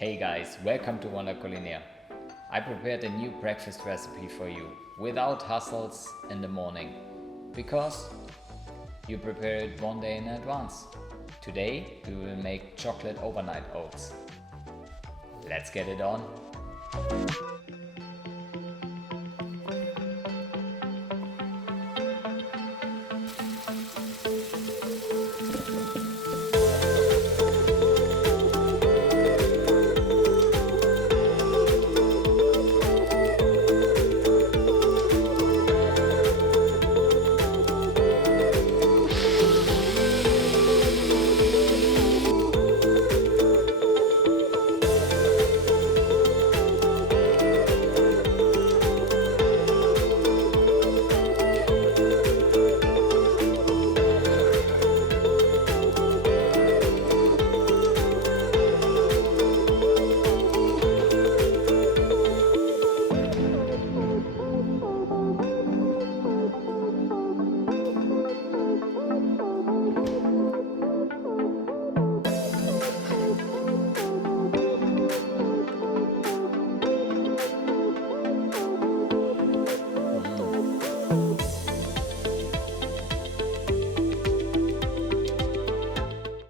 Hey guys, welcome to Wonder Culinaire. I prepared a new breakfast recipe for you without hustles in the morning because you prepare it one day in advance. Today we will make chocolate overnight oats. Let's get it on.